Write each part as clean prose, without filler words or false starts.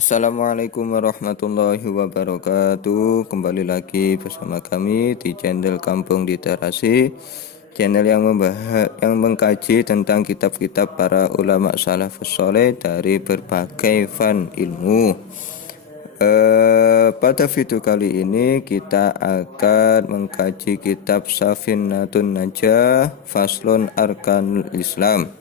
Assalamualaikum warahmatullahi wabarakatuh. Kembali lagi bersama kami di channel Kampung Literasi, channel yang mengkaji tentang kitab-kitab para ulama salafus saleh dari berbagai fan ilmu. Pada video kali ini kita akan mengkaji kitab Safinatun Najah Faslun Arkanul Islam.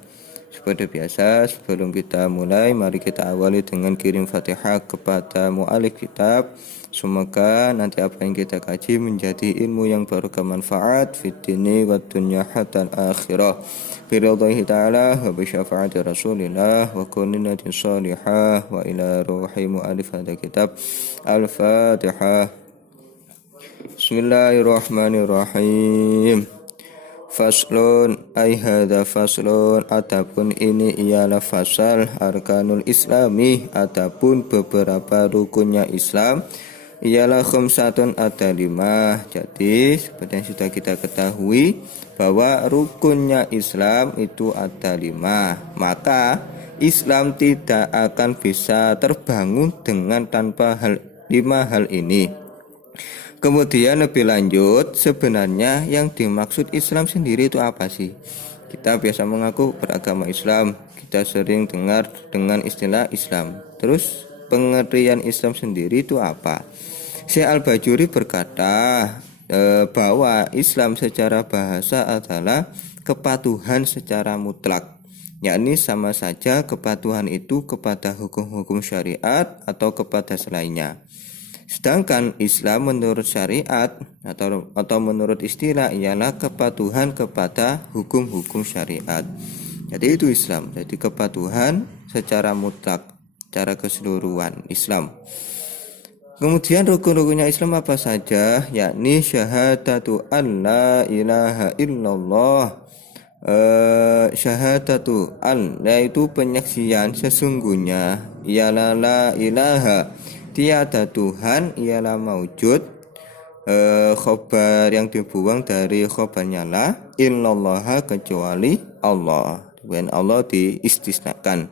Seperti biasa, sebelum kita mulai, mari kita awali dengan kirim Fatihah kepada mu'alif kitab. Semoga nanti apa yang kita kaji menjadi ilmu yang barokah manfaat fid dini wa dunya hatta akhirah. Biridhahi ta'ala wa bi syafaati Rasulillah wa kullinatin salihah wa ila ruhi mu'alif hadha kitab. Al-Fatihah. Bismillahirrahmanirrahim. Faslun ay hadza faslun, adapun ini ialah fasal arkanul islami, adapun beberapa rukunnya Islam ialah khamsatun, ada 5. Jadi seperti yang sudah kita ketahui bahwa rukunnya Islam itu ada 5, maka Islam tidak akan bisa terbangun dengan tanpa 5 hal ini. Kemudian lebih lanjut, sebenarnya yang dimaksud Islam sendiri itu apa sih? Kita biasa mengaku beragama Islam, kita sering dengar dengan istilah Islam. Terus pengertian Islam sendiri itu apa? Syekh Al-Bajuri berkata bahwa Islam secara bahasa adalah kepatuhan secara mutlak, yakni sama saja kepatuhan itu kepada hukum-hukum syariat atau kepada selainnya. Sedangkan Islam menurut syariat atau menurut istilah ialah kepatuhan kepada hukum-hukum syariat. Jadi itu Islam. Jadi kepatuhan secara mutlak, secara keseluruhan Islam. Kemudian rukun-rukunnya Islam apa saja? Yakni syahadatu an la ilaha illallah. Syahadatu an, yaitu penyaksian sesungguhnya ialah la ilaha, tiada Tuhan ialah maujud, khobar yang dibuang dari khobarnya la, illallah kecuali Allah, dan Allah diistisnakan.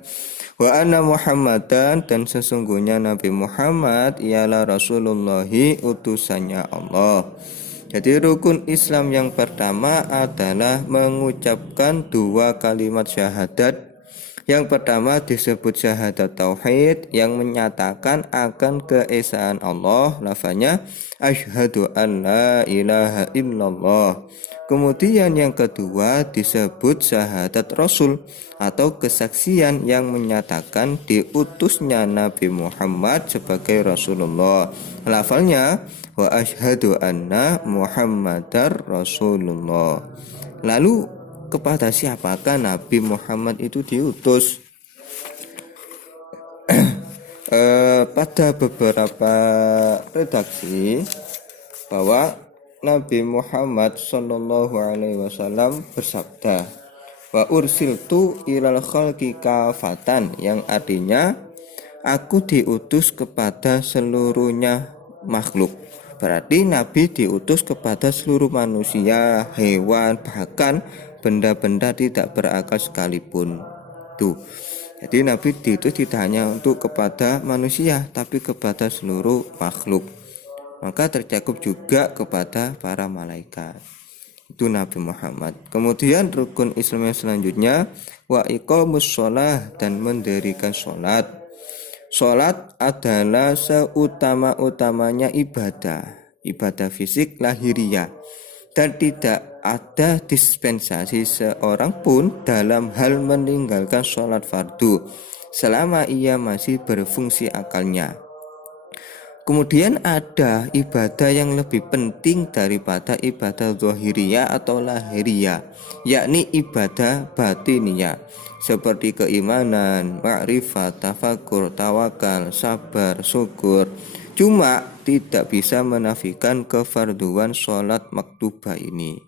Wa anna Muhammadan, dan sesungguhnya Nabi Muhammad ialah Rasulullahi, utusannya Allah. Jadi rukun Islam yang pertama adalah mengucapkan 2 kalimat syahadat. Yang pertama disebut syahadat tauhid yang menyatakan akan keesaan Allah, lafaznya asyhadu an la ilaha illallah. Kemudian yang kedua disebut syahadat rasul atau kesaksian yang menyatakan diutusnya Nabi Muhammad sebagai Rasulullah, lafaznya wa asyhadu anna Muhammadar Rasulullah. Lalu kepada siapakah Nabi Muhammad itu diutus? Pada beberapa redaksi bahwa Nabi Muhammad Shallallahu Alaihi Wasallam bersabda, wa ursiltu ilal khalqi kafatan, yang artinya aku diutus kepada seluruhnya makhluk. Berarti Nabi diutus kepada seluruh manusia, hewan, bahkan benda-benda tidak berakal sekalipun. Tuh. Jadi Nabi diutus tidak hanya untuk kepada manusia, tapi kepada seluruh makhluk. Maka tercakup juga kepada para malaikat. Itu Nabi Muhammad. Kemudian rukun Islam yang selanjutnya wa iqamus shalah, dan mendirikan salat. Salat adalah seutama-utamanya ibadah fisik lahiriah, dan tidak ada dispensasi seorang pun dalam hal meninggalkan sholat fardu selama ia masih berfungsi akalnya. Kemudian ada ibadah yang lebih penting daripada ibadah zahiriyah atau lahiriah, yakni ibadah batiniyah, seperti keimanan, ma'rifat, tafakur, tawakal, sabar, syukur. Cuma tidak bisa menafikan kefarduan sholat maktubah ini.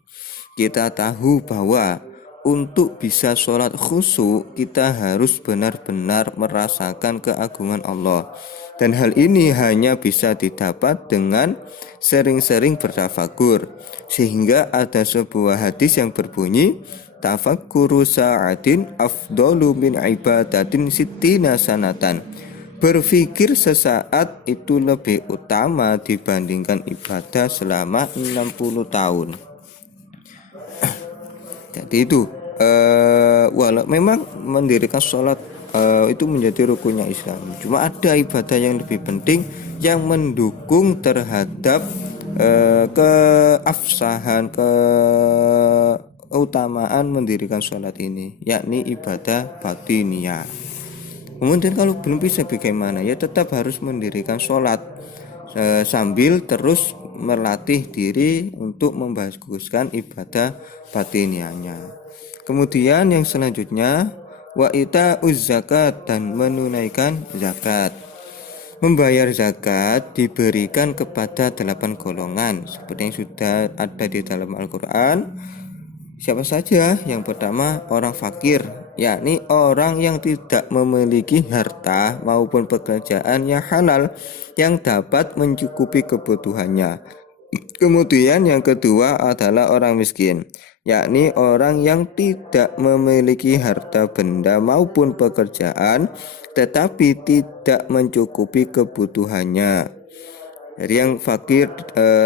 Kita tahu bahwa untuk bisa sholat khusyuk kita harus benar-benar merasakan keagungan Allah. Dan hal ini hanya bisa didapat dengan sering-sering bertafakur. Sehingga ada sebuah hadis yang berbunyi, tafakkuru sa'atin afdalu min ibadatin sittina sanatan. Berpikir sesaat itu lebih utama dibandingkan ibadah selama 60 tahun. Jadi itu walau memang mendirikan sholat itu menjadi rukunnya Islam. Cuma ada ibadah yang lebih penting yang mendukung terhadap keabsahan, keutamaan mendirikan sholat ini, yakni ibadah batiniyah. Kemudian kalau belum bisa bagaimana? Ya tetap harus mendirikan sholat sambil terus melatih diri untuk membaguskan ibadah batiniahnya. Kemudian yang selanjutnya wa ita'uz zakat, dan menunaikan zakat. Membayar zakat diberikan kepada 8 golongan seperti yang sudah ada di dalam Al-Quran. Siapa saja? Yang pertama orang fakir, yakni orang yang tidak memiliki harta maupun pekerjaan yang halal yang dapat mencukupi kebutuhannya. Kemudian yang kedua adalah orang miskin, yakni orang yang tidak memiliki harta benda maupun pekerjaan tetapi tidak mencukupi kebutuhannya. Jadi yang fakir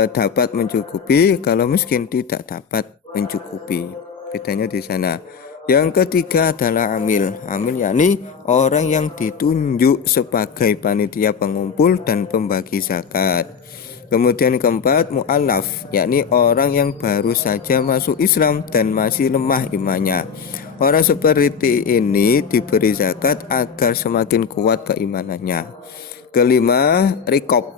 dapat mencukupi, kalau miskin tidak dapat mencukupi. Bedanya di sana. Yang ketiga adalah amil. Amil yakni orang yang ditunjuk sebagai panitia pengumpul dan pembagi zakat. Kemudian keempat mu'allaf, yakni orang yang baru saja masuk Islam dan masih lemah imannya. Orang seperti ini diberi zakat agar semakin kuat keimanannya. Kelima riqab,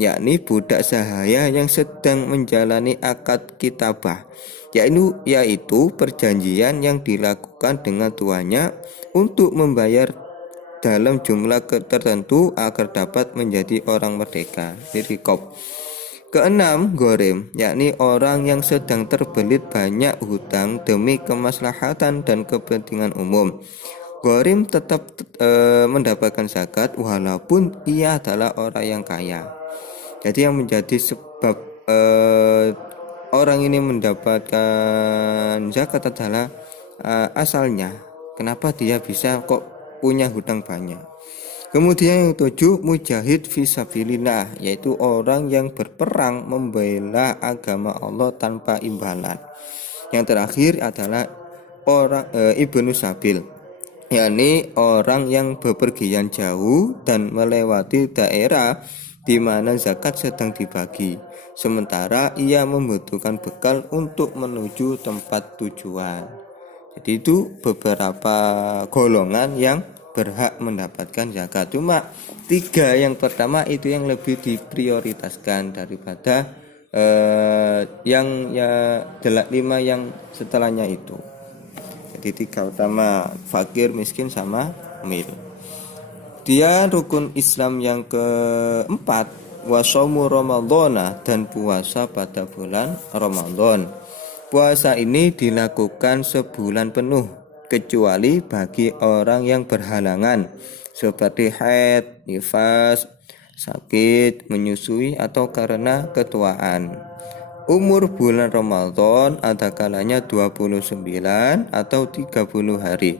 yakni budak sahaya yang sedang menjalani akad kitabah, yaitu perjanjian yang dilakukan dengan tuannya untuk membayar dalam jumlah tertentu agar dapat menjadi orang merdeka. Riqab. Keenam gharim, yakni orang yang sedang terbelit banyak hutang demi kemaslahatan dan kepentingan umum. Gharim tetap mendapatkan zakat walaupun ia adalah orang yang kaya. Jadi yang menjadi sebab orang ini mendapatkan zakat adalah asalnya. Kenapa dia bisa kok punya hutang banyak. Kemudian yang tujuh mujahid fisabilillah, yaitu orang yang berperang membela agama Allah tanpa imbalan. Yang terakhir adalah orang ibnu sabil, yakni orang yang bepergian jauh dan melewati daerah di mana zakat sedang dibagi, sementara ia membutuhkan bekal untuk menuju tempat tujuan. Jadi itu beberapa golongan yang berhak mendapatkan zakat. Cuma 3 yang pertama itu yang lebih diprioritaskan daripada yang 5 yang setelahnya itu. Jadi 3 utama, fakir, miskin, sama amil. Dia rukun Islam yang keempat, wasaumu Ramadhana, dan puasa pada bulan Ramadan. Puasa ini dilakukan sebulan penuh kecuali bagi orang yang berhalangan seperti haid, nifas, sakit, menyusui, atau karena ketuaan. Umur bulan Ramadan ada kalanya 29 atau 30 hari.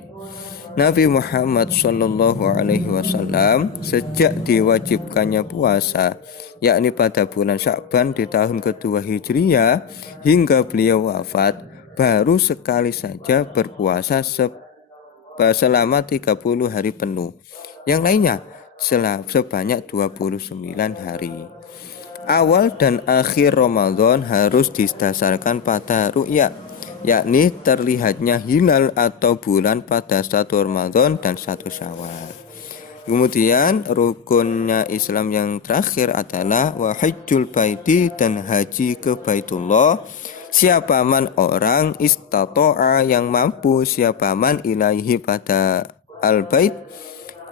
Nabi Muhammad SAW sejak diwajibkannya puasa, yakni pada bulan Sya'ban di tahun kedua Hijriyah hingga beliau wafat, baru sekali saja berpuasa selama 30 hari penuh. Yang lainnya sebanyak 29 hari. Awal dan akhir Ramadan harus didasarkan pada ru'yah, yakni terlihatnya hilal atau bulan pada 1 Ramadan dan 1 Syawal. Kemudian rukunnya Islam yang terakhir adalah wahajjul baiti, dan haji ke Baitullah. Siapa man orang istata'a yang mampu, siapa man ilaihi pada al-bait,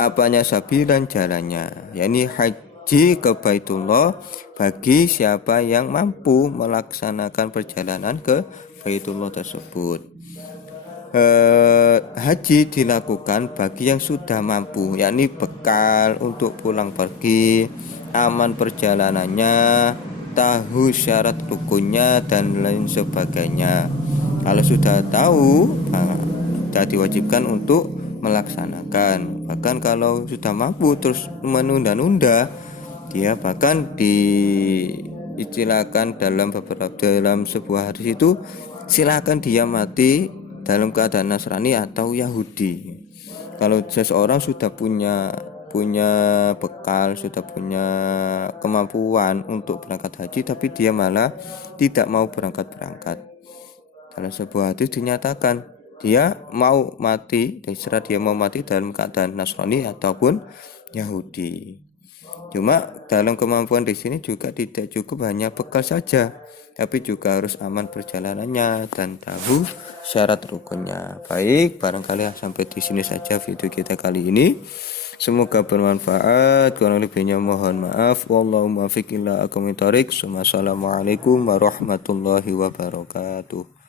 apanya sabilan jalannya, yakni haji ke Baitullah bagi siapa yang mampu melaksanakan perjalanan ke Baitullah tersebut. Haji dilakukan bagi yang sudah mampu, yakni bekal untuk pulang pergi, aman perjalanannya, tahu syarat rukunnya, dan lain sebagainya. Kalau sudah tahu, sudah diwajibkan untuk melaksanakan. Bahkan kalau sudah mampu terus menunda-nunda, dia bahkan diistilahkan dalam sebuah hadis itu, silakan dia mati dalam keadaan Nasrani atau Yahudi. Kalau seseorang sudah punya bekal, sudah punya kemampuan untuk berangkat haji, tapi dia malah tidak mau berangkat. Dalam sebuah hadis dinyatakan dia mau mati, terserah dia mau mati dalam keadaan Nasrani ataupun Yahudi. Cuma dalam kemampuan di sini juga tidak cukup hanya bekal saja, tapi juga harus aman perjalanannya dan tahu syarat rukunnya. Baik, barangkali sampai di sini saja video kita kali ini. Semoga bermanfaat. Kurang lebihnya mohon maaf. Wallahu muwaffiq ila aqwamit thoriq. Wassalamualaikum warahmatullahi wabarakatuh.